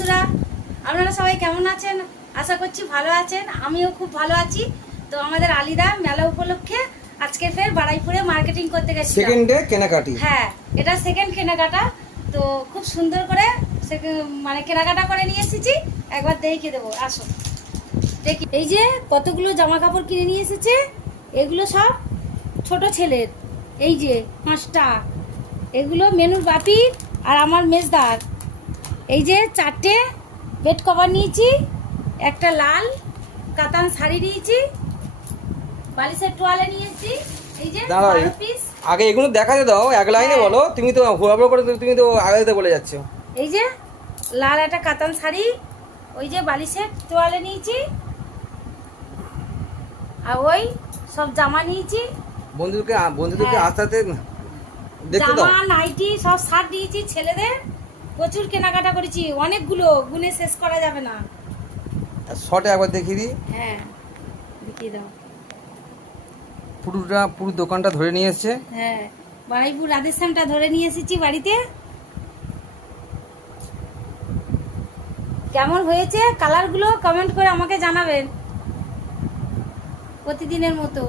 বন্ধুরা, আপনারা সবাই কেমন আছেন? আশা করছি ভালো আছেন। আমিও খুব ভালো আছি। তো আমাদের আলিদা মেলা উপলক্ষে আজকে ফের বাড়াইপুরে মার্কেটিং করতে গেছি। সেকেন্ড ডে কেনাকাটি। হ্যাঁ, এটা সেকেন্ড কেনাকাটা। তো খুব সুন্দর করে মানে কেনাকাটা করে নিয়ে এসেছি। একবার দেখিয়ে দেবো, আসো দেখি। এই যে কতগুলো জামা কাপড় কিনে নিয়ে এসেছে, এগুলো সব ছোট ছেলের। এই যে 5টা, এগুলো মেনুর বাপি আর আমার মেজদার। এই যে 4টে বেড কভার নিয়েছি, একটা লাল কাতান শাড়ি নিয়েছি, বালিশের টোয়ালে নিয়েছি। এই যে দাঁড়াও, 12 পিস। আগে এগুলো দেখাতে দাও, এক লাইনে হ্যাঁ। বলো। তুমি তো হুড়াহুড়ো করে তুমি তো আগে বলে যাচ্ছ। এই যে লাল একটা কাতান শাড়ি, ওই যে বালিশের তোয়ালে নিয়েছি, আর ওই সব জামা নিয়েছি। বন্ধুদেরকে হ্যাঁ। আস্তে আস্তে দেখতে দাও। জামা নাইটি সব শার্ট নিয়েছি ছেলেদের। প্রচুর কেনাকাটা করেছি, অনেকগুলো, গুনে শেষ করা যাবে না। শর্টে একবার দেখিয়ে দিই। হ্যাঁ, দেখিয়ে দাও। পুরো দোকানটা ধরে নিয়ে এসছে। হ্যাঁ, বাড়াইপুর রাধেশ্যামটা ধরে নিয়ে এসেছি বাড়িতে। কেমন হয়েছে কালারগুলো কমেন্ট করে আমাকে জানাবেন, প্রতিদিনের মতো।